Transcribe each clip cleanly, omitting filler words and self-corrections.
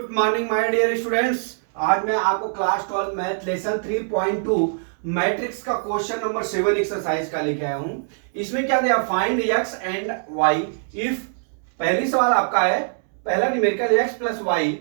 Good morning my dear students. आज मैं आपको क्लास 12 मैथ लेसन 3.2 मैट्रिक्स का क्वेश्चन नंबर 7 एक्सरसाइज का लेके आया हूं। इसमें क्या दिया, find X and Y if. पहली सवाल आपका है, पहला न्यूमेरिकल एक्स प्लस वाई,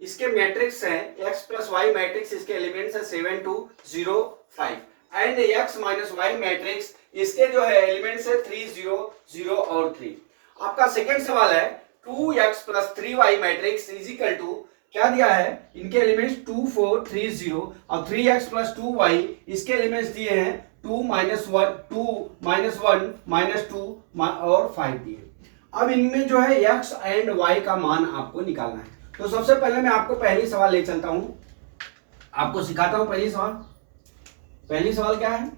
इसके मैट्रिक्स है एक्स प्लस वाई मैट्रिक्स, इसके एलिमेंट्स है 7 2 0 5 and X minus Y matrix, इसके जो है एलिमेंट्स है 3 0 0 और 3। आपका सेकंड सवाल है 2x plus 3y matrix is equal to, क्या दिया है, इनके एलिमेंट्स 2 4 3 0 और 3x प्लस 2y, इसके एलिमेंट्स दिए हैं 2 माइनस 1 2 माइनस 1 माइनस 2 और 5 दिए। अब इनमें जो है x एंड y का मान आपको निकालना है। तो सबसे पहले मैं आपको पहली सवाल ले चलता हूं, आपको सिखाता हूं पहली सवाल। पहली सवाल क्या है,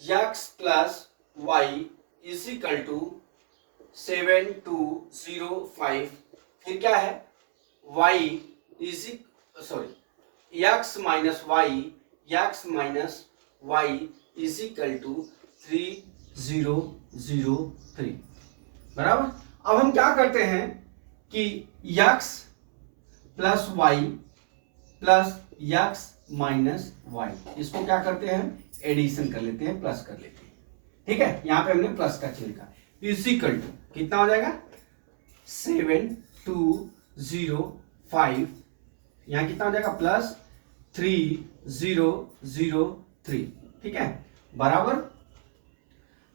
x plus y is equal to 7 2 0 5, फिर क्या है y is sorry x minus y is equal to 3 0 0 3, बराबर। अब हम क्या करते हैं कि x plus y plus x minus y, इसको क्या करते हैं, एडिशन कर लेते हैं, प्लस कर लेते हैं। ठीक है, यहां पे हमने प्लस का चिन्ह लिखा, इज इक्वल टू कितना हो जाएगा 7 2 0 5, यहां कितना हो जाएगा प्लस 3 0 0 3। ठीक है, बराबर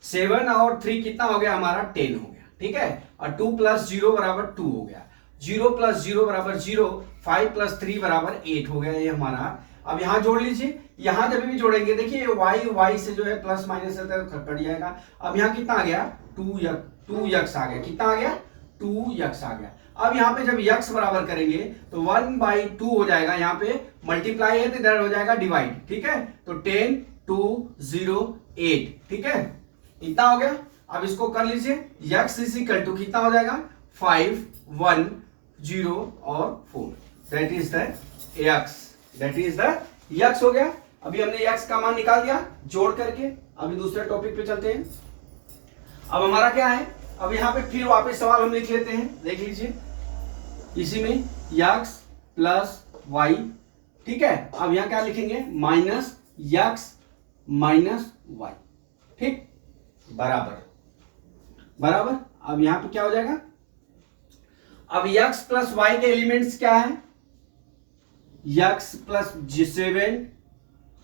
7 और 3 कितना हो गया हमारा 10 हो गया। ठीक है, और 2 प्लस 0 बराबर 2 हो गया, 0 प्लस 0 बराबर 0, 5 प्लस 3 बराबर 8 हो गया ये हमारा। अब यहां जोड़ लीजिए, यहां जब भी जोड़ेंगे देखिए y से जो है प्लस माइनस रहता है कट जाएगा। अब यहां कितना आ गया 2x आ गया, कितना आ गया 2x आ गया। अब यहाँ पे जब x बराबर करेंगे तो 1/2 हो जाएगा, यहाँ पे मल्टीप्लाई है तो इधर हो जाएगा डिवाइड। ठीक है, तो 10 2 0 8, ठीक है, इतना हो गया। अब इसको कर लीजिए, x इज इक्वल टू कितना हो जाएगा 5 1 0 और 4, दैट इज द x हो गया। अभी हमने x का मान निकाल दिया जोड़ करके। अभी दूसरे टॉपिक पे चलते हैं। अब हमारा क्या है, अब यहाँ पे फिर वापस सवाल हम लिख लेते हैं, देख लीजिए इसी में x प्लस वाई। ठीक है, अब यहाँ क्या लिखेंगे माइनस x माइनस वाई, ठीक, बराबर। अब यहां पे क्या हो जाएगा, अब x प्लस वाई के एलिमेंट्स क्या है, x प्लस 7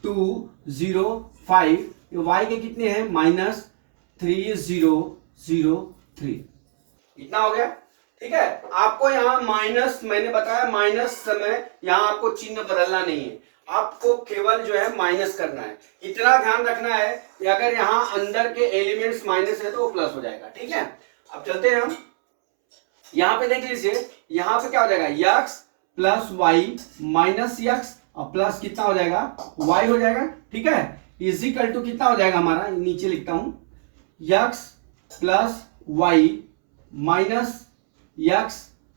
2 0 5, y के कितने हैं माइनस 3 0 0 3, इतना हो गया। ठीक है, आपको यहां माइनस, मैंने बताया माइनस समय, यहां आपको चिन्ह बदलना नहीं है, आपको केवल जो है माइनस करना है। इतना ध्यान रखना है कि अगर यहां अंदर के एलिमेंट्स माइनस है तो वो प्लस हो जाएगा। ठीक है, अब चलते हैं हम, यहां पे देख लीजिए, यहां पे क्या हो जाएगा x plus y minus x और प्लस कितना हो जाएगा y हो जाएगा। ठीक है, इज इक्वल टू कितना हो जाएगा हमारा, नीचे लिखता हूं x plus y minus x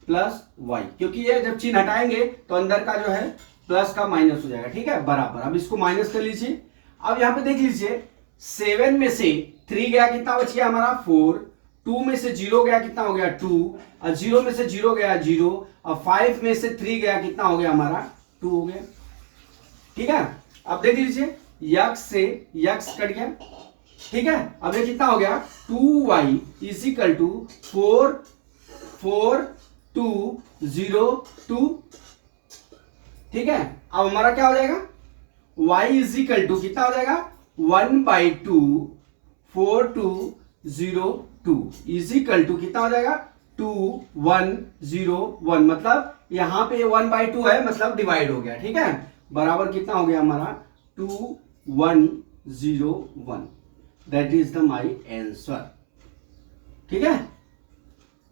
plus y, क्योंकि ये जब चिन्ह हटाएंगे तो अंदर का जो है प्लस का माइनस हो जाएगा। ठीक है, बराबर। अब इसको माइनस कर लीजिए। अब यहां पे देख लीजिए 7 में से 3 गया, कितना बच गया हमारा 4, 2 में से 0 गया, कितना हो गया 2, और 0 में से 0 गया 0, और 5 में से 3 गया, कितना हो गया हमारा 2 हो गया। ठीक है, अब देख लीजिए x से x कट गया। ठीक है, अब ये कितना हो गया 2y इज इक्वल टू 4 4 2 0 2। ठीक है, अब हमारा क्या हो जाएगा y इज इक्वल टू कितना हो जाएगा 1/2 4 2 0 2 इज इक्वल टू कितना हो जाएगा 2 1 0 1, मतलब यहां पे 1/2 है, मतलब डिवाइड हो गया। ठीक है, बराबर कितना हो गया हमारा 2 1 0 1, that is the my answer. ठीक है,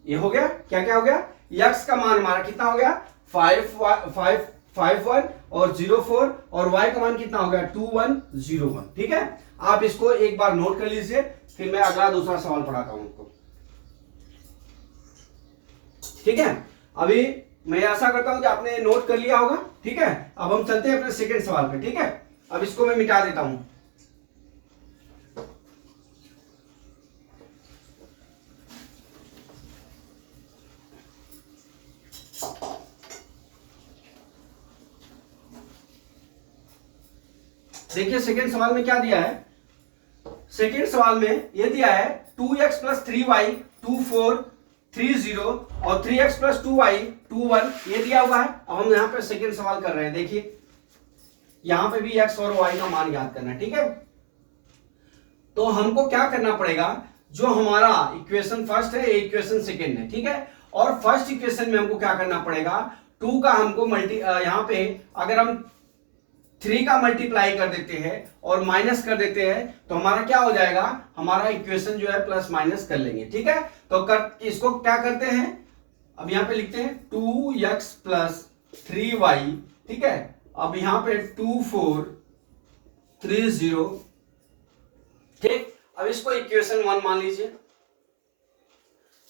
ये हो गया, क्या क्या हो गया, x का मान हमारा कितना हो गया 5 1 और 0 4, और y का मान कितना हो गया 2 1 0 1। ठीक है, आप इसको एक बार नोट कर लीजिए, फिर मैं अगला दूसरा सवाल पढ़ाता हूं आपको। ठीक है, अभी मैं आशा करता हूं कि आपने नोट कर लिया होगा। ठीक है, अब हम चलते हैं अपने सेकंड सवाल पे। ठीक है, अब इसको मैं मिटा देता हूं। देखिए सेकेंड सवाल में क्या दिया है, सेकेंड सवाल में ये दिया है 2x प्लस 3y 2 4 3 0 और 3x प्लस 2y 2 1 ये दिया हुआ है। अब हम यहाँ पे सेकेंड सवाल कर रहे हैं। देखिए यहां पे भी x और y का मान याद करना है, ठीक है। तो हमको क्या करना पड़ेगा, जो हमारा इक्वेशन फर्स्ट है, इक्वेशन सेकेंड है, ठीक है। और फर्स्ट इक्वेशन में हमको क्या करना पड़ेगा, 2 का हमको यहाँ पे अगर हम 3 का मल्टीप्लाई कर देते हैं और माइनस कर देते हैं तो हमारा क्या हो जाएगा, हमारा इक्वेशन जो है प्लस माइनस कर लेंगे, ठीक है। तो इसको क्या करते हैं, अब यहाँ पे लिखते हैं 2x प्लस 3y, ठीक है। अब यहाँ पे 2 4 3 0, ठीक। अब इसको इक्वेशन 1 मान लीजिए,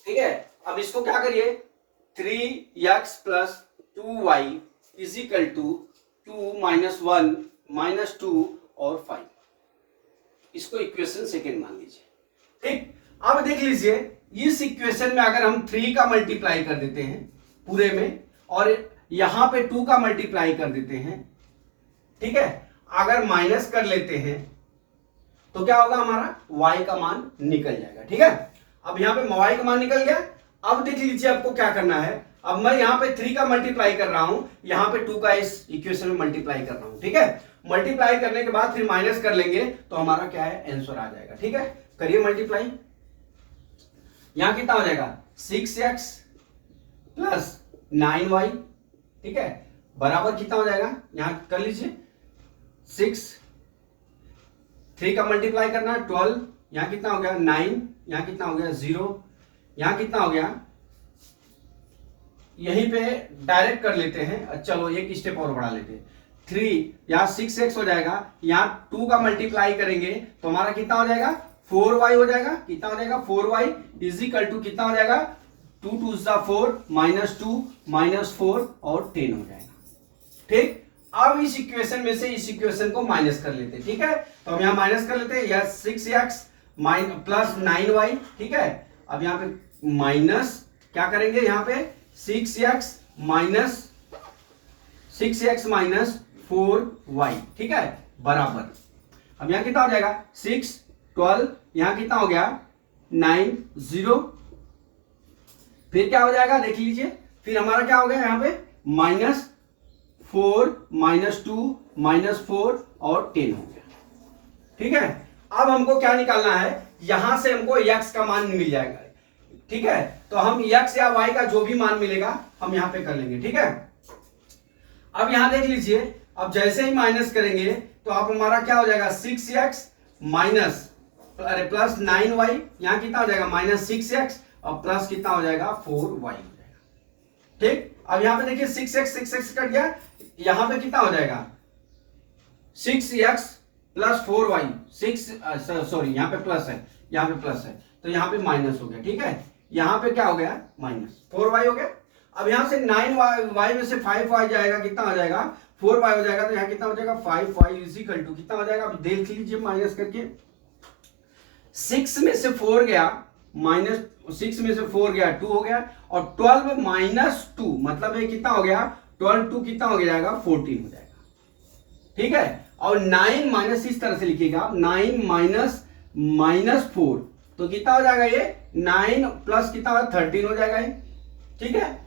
ठीक है। अब इसको क्या करिए, 3x plus 2y is equal to 2 minus 1 minus 2 और 5, इसको इक्वेशन सेकेंड मान लीजिए, ठीक। अब देख लीजिए इस इक्वेशन में अगर हम 3 का मल्टीप्लाई कर देते हैं पूरे में और यहां पे 2 का मल्टीप्लाई कर देते हैं, ठीक है, अगर माइनस कर लेते हैं तो क्या होगा, हमारा y का मान निकल जाएगा, ठीक है। अब यहाँ पे y का मान निकल गया। अब देख लीजिए आपको क्या करना है, अब मैं यहाँ पे 3 का मल्टीप्लाई कर रहा हूं, यहाँ पे 2 का इस इक्वेशन में मल्टीप्लाई कर रहा हूं, ठीक है। मल्टीप्लाई करने के बाद फिर माइनस कर लेंगे तो हमारा क्या है, आंसर आ जाएगा, ठीक है। करिए मल्टीप्लाई, यहाँ कितना हो जाएगा 6x प्लस 9y, ठीक है, बराबर कितना हो जाएगा, यहाँ कर लीजिए 6, 3 का मल्टीप्लाई करना है 12, यहाँ कितना हो गया 9, यहाँ कितना हो गया 0, यहाँ कितना हो गया, यहीं पे डायरेक्ट कर लेते हैं, चलो एक स्टेप और बढ़ा लेते हैं, 3 यहाँ 6x हो जाएगा, यहाँ 2 का मल्टीप्लाई करेंगे तो हमारा कितना हो जाएगा 4y हो जाएगा, कितना हो जाएगा 4y इज इक्वल टू कितना हो जाएगा 2 2 4 माइनस 2 माइनस 4 और 10 हो जाएगा, ठीक। अब इस इक्वेशन में से इस इक्वेशन को माइनस कर लेते हैं, ठीक है। तो हम यहाँ माइनस कर लेते हैं, यह 6x प्लस 9y, ठीक है। अब यहाँ पे माइनस क्या करेंगे, यहाँ पे 6x माइनस 4y, ठीक है, बराबर। अब यहाँ कितना हो जाएगा 6 12, यहाँ कितना हो गया 9 0, फिर क्या हो जाएगा देख लीजिए, फिर हमारा क्या हो गया यहाँ पे माइनस 4 माइनस 2 माइनस 4 और 10 हो गया, ठीक है। अब हमको क्या निकालना है, यहां से हमको x का मान मिल जाएगा, ठीक है। तो हम x या y का जो भी मान मिलेगा हम यहां पे कर लेंगे, ठीक है। अब यहां देख लीजिए, अब जैसे ही माइनस करेंगे तो अब हमारा क्या हो जाएगा 6x माइनस प्लस 9y, यहां कितना हो जाएगा माइनस 6x और प्लस कितना हो जाएगा 4y हो जाएगा, ठीक। अब यहां पे देखिए 6x कट गया, यहां पे कितना हो जाएगा 6x प्लस 4y, 6 सॉरी यहाँ पे प्लस है, यहाँ पे प्लस है तो यहाँ पे माइनस हो गया, ठीक है। यहाँ पे क्या हो गया माइनस 4y हो गया। अब यहाँ से 9y में से 5y जाएगा, कितना हो जाएगा 4y हो जाएगा, तो यहाँ कितना हो जाएगा 5y इज इक्वल टू कितना हो जाएगा, अब देख लीजिए माइनस करके, 6 में से 4 गया माइनस, 6 में से 4 गया 2 हो गया, और 12 माइनस 2 मतलब ये कितना हो गया 12 2 कितना हो जाएगा 14 हो जाएगा, ठीक है। और 9 माइनस इस तरह से लिखिएगा, 9 माइनस माइनस 4 तो कितना हो जाएगा ये 9 प्लस कितना होगा 13 हो जाएगा ये, ठीक है,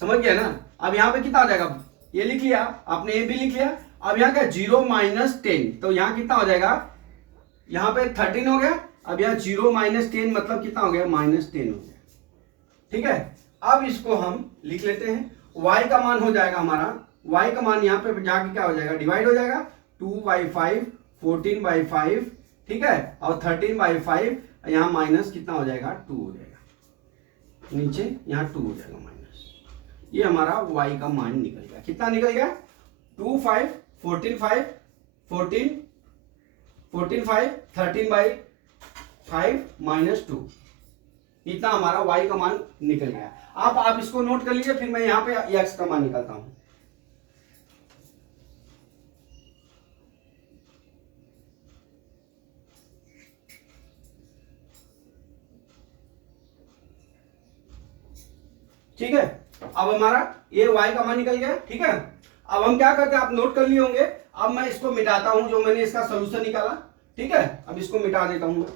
समझ गया ना। अब यहाँ पे कितना हो जाएगा, ये लिख लिया आपने, ये भी लिख लिया। अब यहाँ क्या 0 माइनस 10 तो यहाँ कितना हो जाएगा, यहाँ पे 13 हो गया, अब यहाँ 0 माइनस 10 मतलब कितना हो गया माइनस 10 हो गया, ठीक है। अब इसको हम लिख लेते हैं, y का मान हो जाएगा हमारा, y का मान यहाँ पे जाके क्या हो जाएगा डिवाइड हो जाएगा 2/5 14/5, ठीक है, और 13/5, यहाँ माइनस कितना हो जाएगा 2 हो जाएगा, नीचे यहाँ 2 हो जाएगा माइनस, ये हमारा y का मान निकल गया, कितना निकल गया 2 5 14 5 14 14 5 13/5 माइनस 2, इतना हमारा y का मान निकल गया। आप इसको नोट कर लीजिए, फिर मैं यहाँ पे x का मान निकालता हूं। ठीक है, अब हमारा ये y का मान निकल गया, ठीक है। अब हम क्या करते हैं, आप नोट कर लिए होंगे, अब मैं इसको मिटाता हूं, जो मैंने इसका सोल्यूशन निकाला, ठीक है। अब इसको मिटा देता हूं मैं।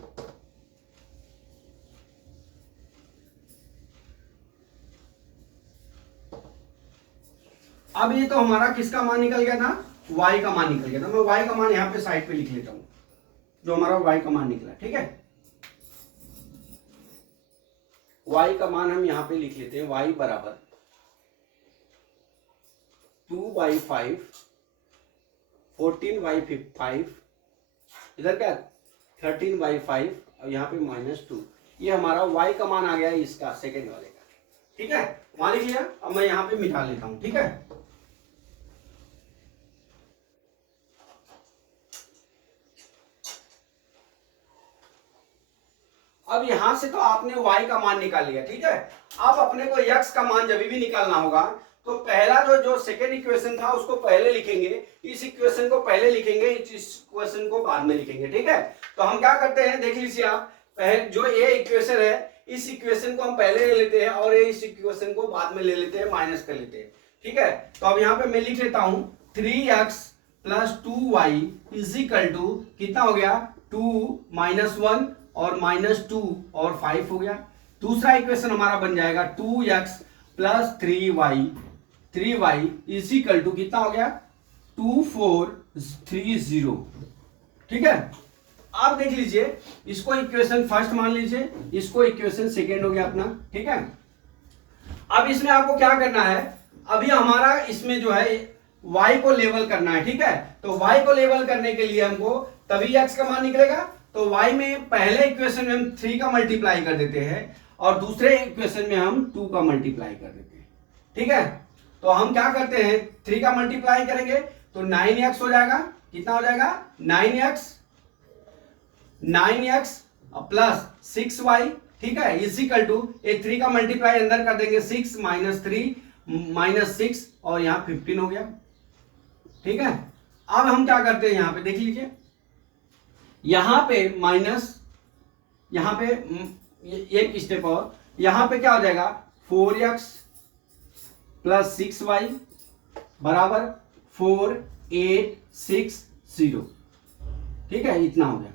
अब ये तो हमारा किसका मान निकल गया था, y का मान निकल गया था। मैं y का मान यहाँ पे साइड पे लिख लेता हूं, जो हमारा y का मान निकला, ठीक है। y का मान हम यहाँ पे लिख लेते हैं, y बराबर 2/5, 14/5, इधर क्या 13/5, और यहाँ पे -2। ये हमारा y का मान आ गया है इसका, सेकेंड वाले का, ठीक है। वहां लिख लिया। अब मैं यहाँ पे मिटा लेता हूं, ठीक है। अब यहां से तो आपने y का मान निकाल लिया, ठीक है। अब अपने को x का मान जब भी निकालना होगा तो पहला जो सेकेंड इक्वेशन था उसको पहले लिखेंगे, इस इक्वेशन को पहले लिखेंगे, इस इक्वेशन को बाद में लिखेंगे, ठीक है। तो हम क्या करते हैं, देख लीजिए आप, पहले जो ये इक्वेशन है इस इक्वेशन को हम पहले ले लेते हैं और इस इक्वेशन को बाद में ले लेते हैं, माइनस कर लेते हैं, ठीक है। तो अब यहाँ पे मैं लिख लेता हूं 3x + 2y = कितना हो गया, 2 - 1 और -2 और 5 हो गया। दूसरा इक्वेशन हमारा बन जाएगा 2x + 3y = कितना हो गया, 2 4 3 0, ठीक है। आप देख लीजिए, इसको इक्वेशन फर्स्ट मान लीजिए, इसको इक्वेशन सेकेंड हो गया अपना, ठीक है। अब इसमें आपको क्या करना है, अभी हमारा इसमें जो है y को लेवल करना है, ठीक है। तो y को लेवल करने के लिए हमको तभी x का मान निकलेगा। तो y में पहले इक्वेशन में हम 3 का मल्टीप्लाई कर देते हैं और दूसरे इक्वेशन में हम 2 का मल्टीप्लाई कर देते हैं, ठीक है। तो हम क्या करते हैं, 3 का मल्टीप्लाई करेंगे तो 9x हो जाएगा, कितना हो जाएगा, 9x + 6y, ठीक है, = 3 का मल्टीप्लाई अंदर कर देंगे, 6 - 3 - 6 और यहाँ 15 हो गया, ठीक है। अब हम क्या करते हैं, यहाँ पे देख लीजिए, यहां पे माइनस, यहां पे एक स्टेप और, यहां पे क्या हो जाएगा, 4x + 6y = 4 8 6 0, ठीक है, इतना हो गया।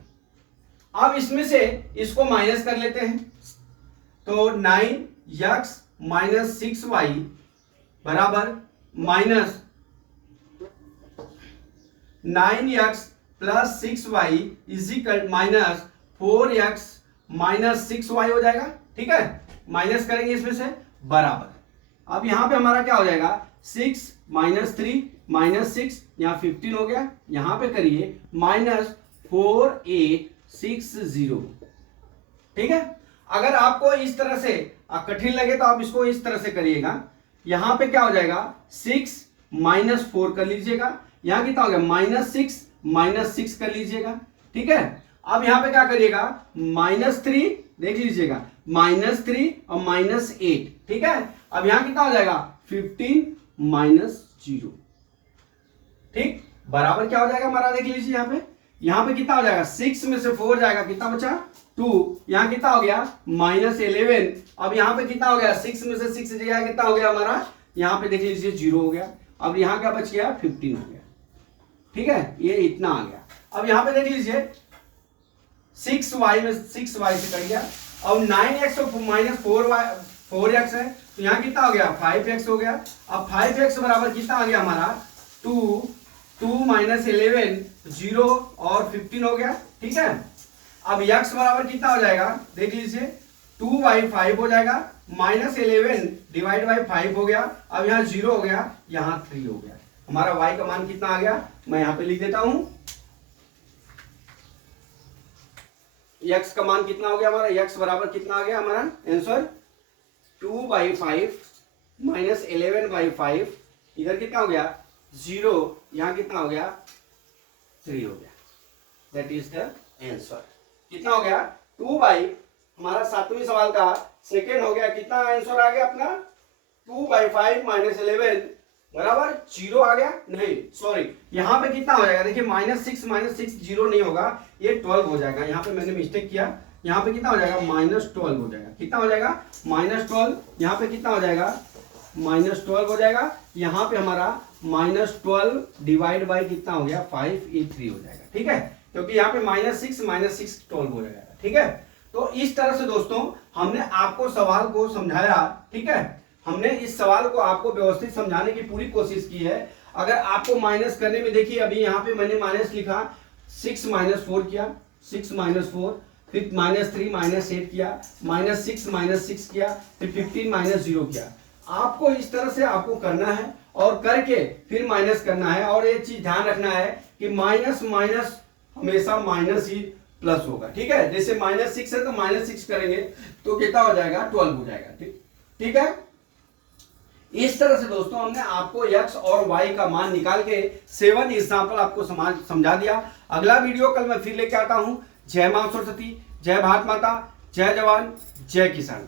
अब इसमें से इसको माइनस कर लेते हैं, तो 9x - 6y = -9x + 6y = -4x - 6y हो जाएगा, ठीक है। माइनस करेंगे इसमें से, बराबर। अब यहां पे हमारा क्या हो जाएगा, 6 - 3 - 6, यहाँ 15 हो गया। यहां पे करिए -4 8 6 0, ठीक है। अगर आपको इस तरह से कठिन लगे तो आप इसको इस तरह से करिएगा। यहां पे क्या हो जाएगा, 6 - 4 कर लीजिएगा, यहां कितना हो गया, -6 - 6 कर लीजिएगा, ठीक है। अब यहां पे क्या करिएगा, -3, देख लीजिएगा, -3 और -8, ठीक है। अब यहां कितना हो जाएगा, 15 - 0, ठीक, बराबर क्या हो जाएगा हमारा, देख लीजिए यहाँ पे कितना हो जाएगा, 6 में से 4 जाएगा, कितना बचा, 2, यहाँ कितना हो गया, -11। अब यहाँ पे कितना हो गया, 6 में से 6 जाएगा, कितना हो गया हमारा, यहाँ पे देख लीजिए 0 हो गया। अब यहाँ क्या बच गया, 15 हो गया, ठीक है, ये इतना आ गया। अब यहाँ पे देख लीजिए 6y में 6y से कट गया। अब 9x और -4x है, तो यहाँ कितना हो गया, 5x हो गया। अब 5x बराबर कितना आ गया हमारा, 2 -11 0 और 15 हो गया, ठीक है। अब x बराबर कितना हो जाएगा, देख लीजिए, 2/5 हो जाएगा, -11 / 5 हो गया। अब यहाँ 0 हो गया, यहाँ 3 हो गया। हमारा y का मान कितना आ गया, मैं यहाँ पे लिख देता हूं, x का मान कितना हो गया हमारा, x बराबर कितना आ गया हमारा आंसर, 2/5 -11/5, इधर कितना हो गया, 0, यहां कितना हो गया, 3 हो गया। That is the answer. कितना हो गया, 2 बाई, हमारा 7वें सवाल का सेकेंड हो गया, कितना आंसर आ गया अपना, 2/5 -11 बराबर 0 आ गया, नहीं सॉरी, यहां पे कितना हो जाएगा, देखिए -6 0 नहीं होगा, ये 12 हो जाएगा। यहाँ पे मैंने मिस्टेक किया, यहाँ पे कितना हो जाएगा, -12 हो जाएगा। कितना हो जाएगा, -12, यहाँ पे कितना हो जाएगा, -12 हो जाएगा। यहाँ पे हमारा -12 डिवाइड बाई कितना हो गया 5, ये 3 हो जाएगा। ठीक है, क्योंकि यहाँ पे -6 12 हो जाएगा। ठीक है, तो इस तरह से दोस्तों हमने आपको सवाल को समझाया। ठीक है, हमने इस सवाल को आपको व्यवस्थित समझाने की पूरी कोशिश की है। अगर आपको माइनस करने में, देखिए अभी यहाँ पे मैंने माइनस लिखा, 6 - 4 किया, 6 - 4, फिर -3 -8 किया, -6 किया, फिर 15 -0 किया। आपको इस तरह से आपको करना है और करके फिर माइनस करना है। और एक चीज ध्यान रखना है कि माइनस माइनस हमेशा माइनस ही प्लस होगा। ठीक है, जैसे -6 है तो -6 करेंगे तो कितना हो जाएगा 12 हो जाएगा। ठीक है, इस तरह से दोस्तों हमने आपको x और y का मान निकाल के 7 एग्जाम्पल आपको समझा दिया। अगला वीडियो कल मैं फिर लेके आता हूं। जय मां सरस्वती, जय भारत माता, जय जवान, जय किसान।